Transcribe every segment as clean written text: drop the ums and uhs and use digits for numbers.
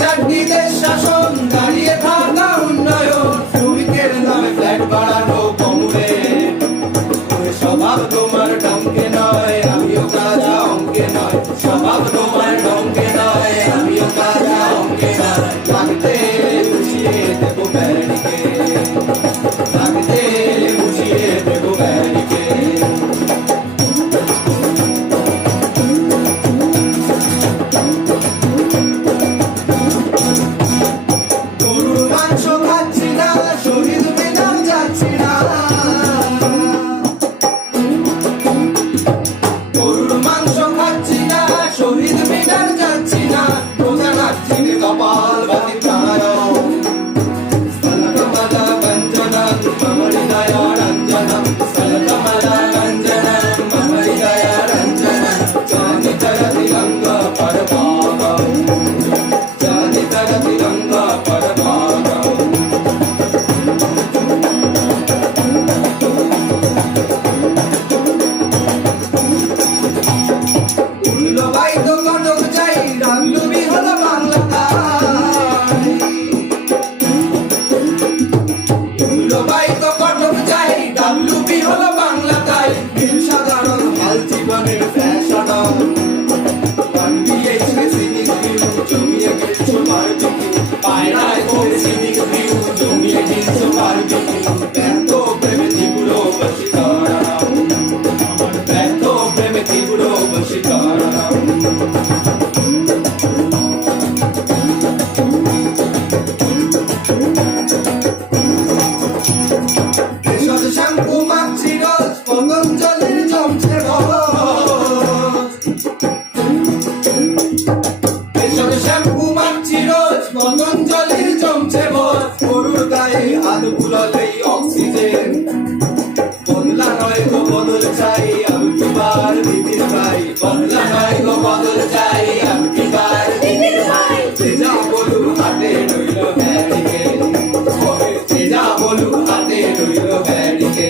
চাকরিদের শাসন দাঁড়িয়ে থাকা উন্নয়ন, শ্রমিকের নামে ফ্ল্যাট বাড়ানো কমরে, স্বভাব তোমার ঢঙ্গে নয়, আমিও কাজা অঙ্কে নয়, স্বভাব তোমার ঢঙ্গে নয়, আমিও কাজা অঙ্কে নয়, লাগতে বুঝিয়ে দেবো ব্যারিকে, লাগতে বুঝিয়ে দেবো ব্যারিকে। পতঞ্জলির জমছে ভোজ, গরুর গায়ে হাত বুলালেই অক্সিজেন, বদলা নয় গো বদল চাই, আমি কি বার দিদির ভাই, বদলা নয় গো বদল চাই, আমি কি বার দিদির ভাই, যে যা বলু হাতে রইল ব্যারিকে, যে যা বলু হাতে রইল ব্যারিকে।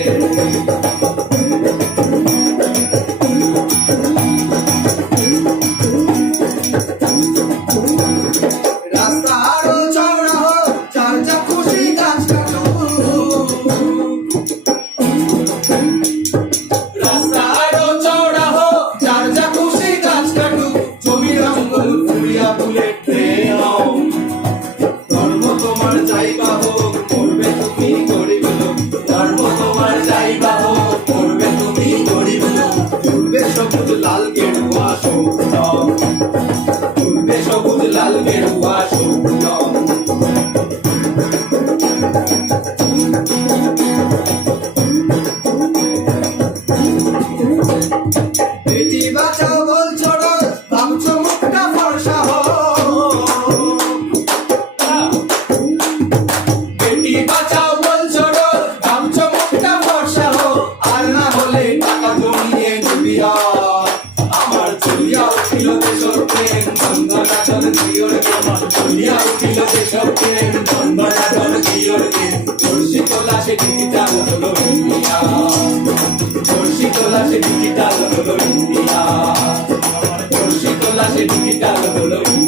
লাল গেরুয়া সবুজ, তুলবে সবুজ লাল গেরুয়া সবুজ, বেটি বাঁচাও বলছো রোজ, ভাবছো মুখটা ফর্সা বেটি বাঁচাও বলছো রোজ, ভাবছো মুখটা ফর্সা আর না হলে টাকা জমিয়ে ডুবিয়া চলিয়া উঠিল দেশর প্রেম, বন্দনা জল দিয়র প্রেম, চলিয়া উঠিল দেশর প্রেম, বন্দনা জল দিয়র প্রেম, জর্সি তোলা সে ডিজিটাল হলো ইন্ডিয়া, জর্সি তোলা সে ডিজিটাল হলো ইন্ডিয়া, জর্সি তোলা সে ডিজিটাল হলো ইন্ডিয়া।